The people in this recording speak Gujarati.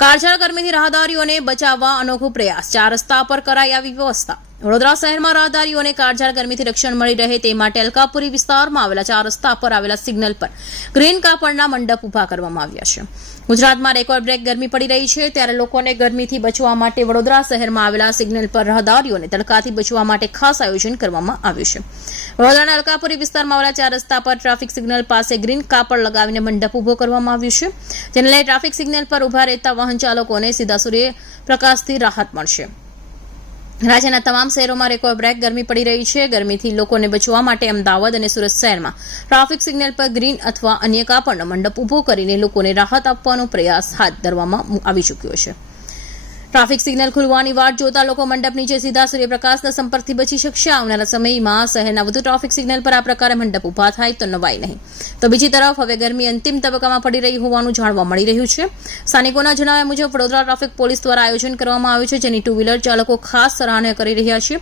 કાળઝાળ ગરમીથી રાહદારીઓને બચાવવા અનોખો પ્રયાસ. ચાર રસ્તા પર કરાઈ આવી વ્યવસ્થા. વડોદરા શહેરમાં રાહદારીઓને કાળઝાળ ગરમીથી રક્ષણ મળી રહે તે માટે અલકાપુરી વિસ્તારમાં આવેલા ચાર રસ્તા પર આવેલા સિગ્નલ પર ગ્રીન કાપડના મંડપ ઊભા કરવામાં આવ્યા છે. ગુજરાતમાં રેકોર્ડ બ્રેક ગરમી પડી રહી છે ત્યારે લોકોને ગરમીથી બચવા માટે વડોદરા શહેરમાં આવેલા સિગ્નલ પર રાહદારીઓને તડકાથી બચવા માટે ખાસ આયોજન કરવામાં આવ્યું છે. વડોદરાના અલકાપુરી વિસ્તારમાં આવેલા ચાર રસ્તા પર ટ્રાફિક સિગ્નલ પાસે ગ્રીન કાપડ લગાવીને મંડપ ઊભો કરવામાં આવ્યું છે. જેને લઈ ટ્રાફિક સિગ્નલ પર ઊભા રહેતા વાહન ચાલકોને સીધા સૂર્યપ્રકાશથી રાહત મળશે. રાજ્યના તમામ શહેરોમાં રેકોર્ડ બ્રેક ગરમી પડી રહી છે. ગરમીથી લોકોને બચવા માટે અમદાવાદ અને સુરત શહેરમાં ટ્રાફિક સિગ્નલ પર ગ્રીન અથવા અન્ય કાપડનો મંડપ ઊભો કરીને લોકોને રાહત આપવાનો પ્રયાસ હાથ ધરવામાં આવી ચૂક્યો છે. ટ્રાફિક સિગ્નલ ખુલવાની વાટ જોતા લોકો મંડપ નીચે સીધા સૂર્યપ્રકાશના સંપર્કથી બચી શકશે. આવનારા સમયમાં શહેરના વધુ ટ્રાફિક સિગ્નલ પર આ પ્રકારે મંડપ ઊભા થાય તો નવાઈ નહીં. તો બીજી તરફ હવે ગરમી અંતિમ તબક્કામાં પડી રહી હોવાનું જાણવા મળી રહ્યું છે. સ્થાનિકોના જણાવ્યા મુજબ વડોદરા ટ્રાફિક પોલીસ દ્વારા આયોજન કરવામાં આવ્યું છે, જેની ટુ વ્હીલર ચાલકો ખાસ સરાહના કરી રહ્યા છે.